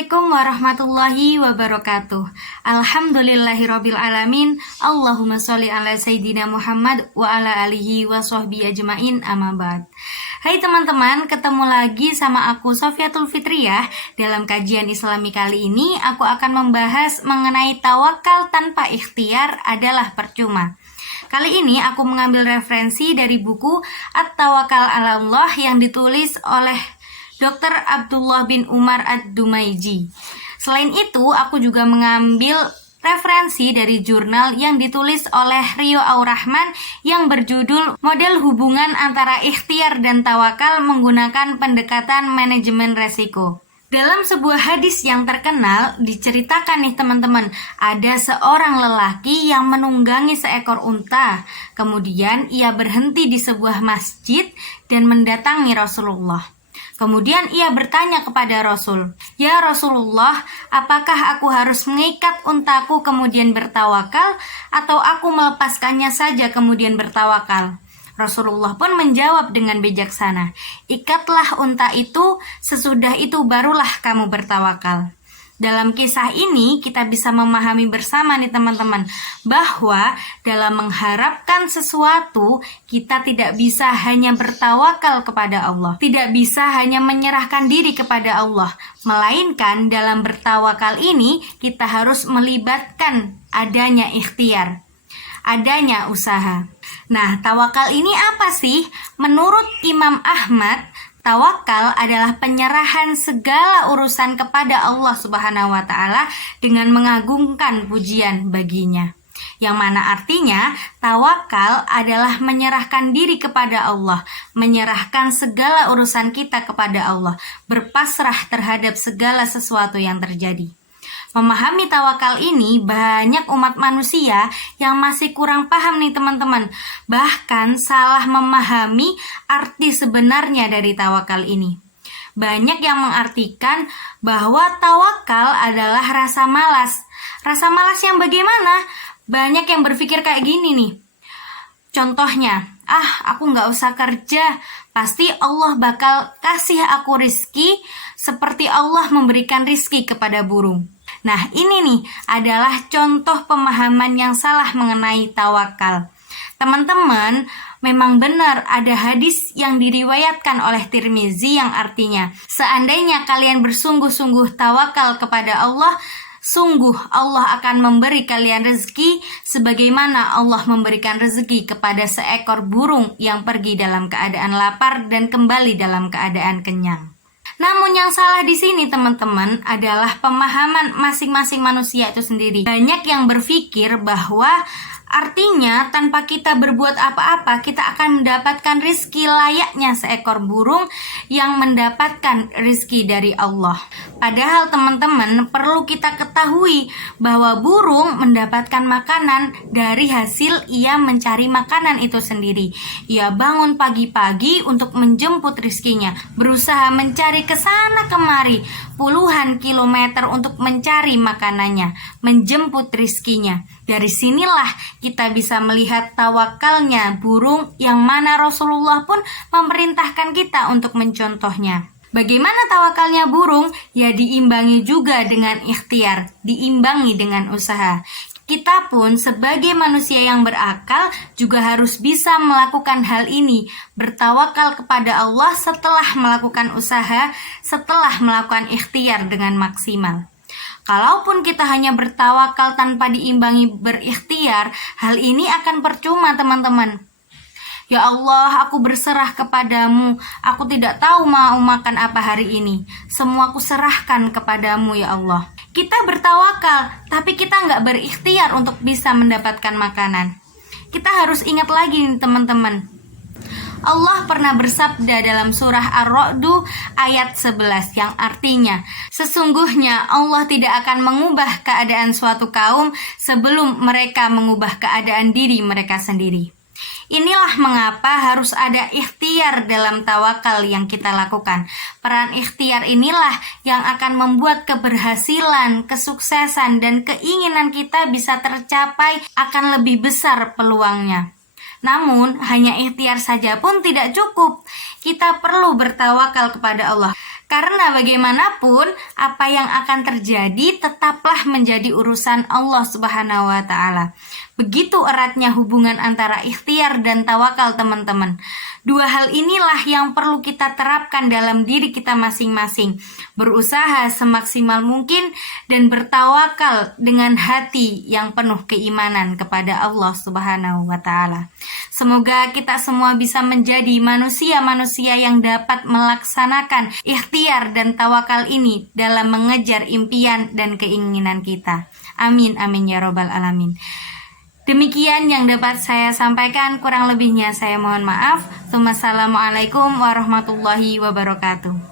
Assalamualaikum warahmatullahi wabarakatuh. Alhamdulillahirabbil alamin. Allahumma sholli ala sayyidina Muhammad wa ala alihi wa sahbihi ajmain, amma ba'd. Hai teman-teman, ketemu lagi sama aku Sofiatul Fitriyah. Dalam kajian Islami kali ini aku akan membahas mengenai tawakal tanpa ikhtiar adalah percuma. Kali ini aku mengambil referensi dari buku At-Tawakal 'ala Allah yang ditulis oleh Dr. Abdullah bin Umar Ad-Dumaiji. Selain itu, aku juga mengambil referensi dari jurnal yang ditulis oleh Rio Aurrahman yang berjudul Model Hubungan Antara Ikhtiar dan Tawakal Menggunakan Pendekatan Manajemen Resiko. Dalam sebuah hadis yang terkenal, diceritakan nih teman-teman, ada seorang lelaki yang menunggangi seekor unta. Kemudian ia berhenti di sebuah masjid dan mendatangi Rasulullah. Kemudian ia bertanya kepada Rasul, "Ya Rasulullah, apakah aku harus mengikat untaku kemudian bertawakal atau aku melepaskannya saja kemudian bertawakal?" Rasulullah pun menjawab dengan bijaksana, "Ikatlah unta itu, sesudah itu barulah kamu bertawakal." Dalam kisah ini kita bisa memahami bersama nih teman-teman, bahwa dalam mengharapkan sesuatu kita tidak bisa hanya bertawakal kepada Allah, tidak bisa hanya menyerahkan diri kepada Allah, melainkan dalam bertawakal ini kita harus melibatkan adanya ikhtiar, adanya usaha. Nah, tawakal ini apa sih? Menurut Imam Ahmad, tawakal adalah penyerahan segala urusan kepada Allah Subhanahu wa Ta'ala dengan mengagungkan pujian baginya. Yang mana artinya tawakal adalah menyerahkan diri kepada Allah, menyerahkan segala urusan kita kepada Allah, berpasrah terhadap segala sesuatu yang terjadi. Memahami tawakal ini, banyak umat manusia yang masih kurang paham nih teman-teman. Bahkan salah memahami arti sebenarnya dari tawakal ini. Banyak yang mengartikan bahwa tawakal adalah rasa malas. Rasa malas yang bagaimana? Banyak yang berpikir kayak gini nih. Contohnya, aku gak usah kerja, pasti Allah bakal kasih aku rizki seperti Allah memberikan rizki kepada burung. Nah, ini nih adalah contoh pemahaman yang salah mengenai tawakal. Teman-teman, memang benar ada hadis yang diriwayatkan oleh Tirmizi yang artinya, seandainya kalian bersungguh-sungguh tawakal kepada Allah, sungguh Allah akan memberi kalian rezeki sebagaimana Allah memberikan rezeki kepada seekor burung yang pergi dalam keadaan lapar dan kembali dalam keadaan kenyang. Namun yang salah di sini teman-teman adalah pemahaman masing-masing manusia itu sendiri. Banyak yang berpikir bahwa artinya tanpa kita berbuat apa-apa kita akan mendapatkan rizki layaknya seekor burung yang mendapatkan rizki dari Allah. Padahal teman-teman perlu kita ketahui bahwa burung mendapatkan makanan dari hasil ia mencari makanan itu sendiri. Ia bangun pagi-pagi untuk menjemput rizkinya, berusaha mencari kesana kemari puluhan kilometer untuk mencari makanannya, menjemput rizkinya. Dari sinilah kita bisa melihat tawakalnya burung yang mana Rasulullah pun memerintahkan kita untuk mencontohnya. Bagaimana tawakalnya burung? Ya diimbangi juga dengan ikhtiar, diimbangi dengan usaha. Kita pun sebagai manusia yang berakal juga harus bisa melakukan hal ini, bertawakal kepada Allah setelah melakukan usaha, setelah melakukan ikhtiar dengan maksimal. Kalaupun kita hanya bertawakal tanpa diimbangi berikhtiar, hal ini akan percuma teman-teman. Ya Allah, aku berserah kepadamu, aku tidak tahu mau makan apa hari ini. Semua aku serahkan kepadamu ya Allah. Kita bertawakal, tapi kita nggak berikhtiar untuk bisa mendapatkan makanan. Kita harus ingat lagi nih teman-teman. Allah pernah bersabda dalam surah Ar-Ra'du ayat 11 yang artinya, sesungguhnya Allah tidak akan mengubah keadaan suatu kaum sebelum mereka mengubah keadaan diri mereka sendiri. Inilah mengapa harus ada ikhtiar dalam tawakal yang kita lakukan. Peran ikhtiar inilah yang akan membuat keberhasilan, kesuksesan, dan keinginan kita bisa tercapai akan lebih besar peluangnya. Namun, hanya ikhtiar saja pun tidak cukup. Kita perlu bertawakal kepada Allah. Karena bagaimanapun apa yang akan terjadi tetaplah menjadi urusan Allah Subhanahu wa taala. Begitu eratnya hubungan antara ikhtiar dan tawakal, teman-teman. Dua hal inilah yang perlu kita terapkan dalam diri kita masing-masing. Berusaha semaksimal mungkin dan bertawakal dengan hati yang penuh keimanan kepada Allah Subhanahu wa taala. Semoga kita semua bisa menjadi manusia-manusia yang dapat melaksanakan ikhtiar dan tawakal ini dalam mengejar impian dan keinginan kita. Amin, amin ya robbal alamin. Demikian yang dapat saya sampaikan, kurang lebihnya saya mohon maaf. Wassalamualaikum warahmatullahi wabarakatuh.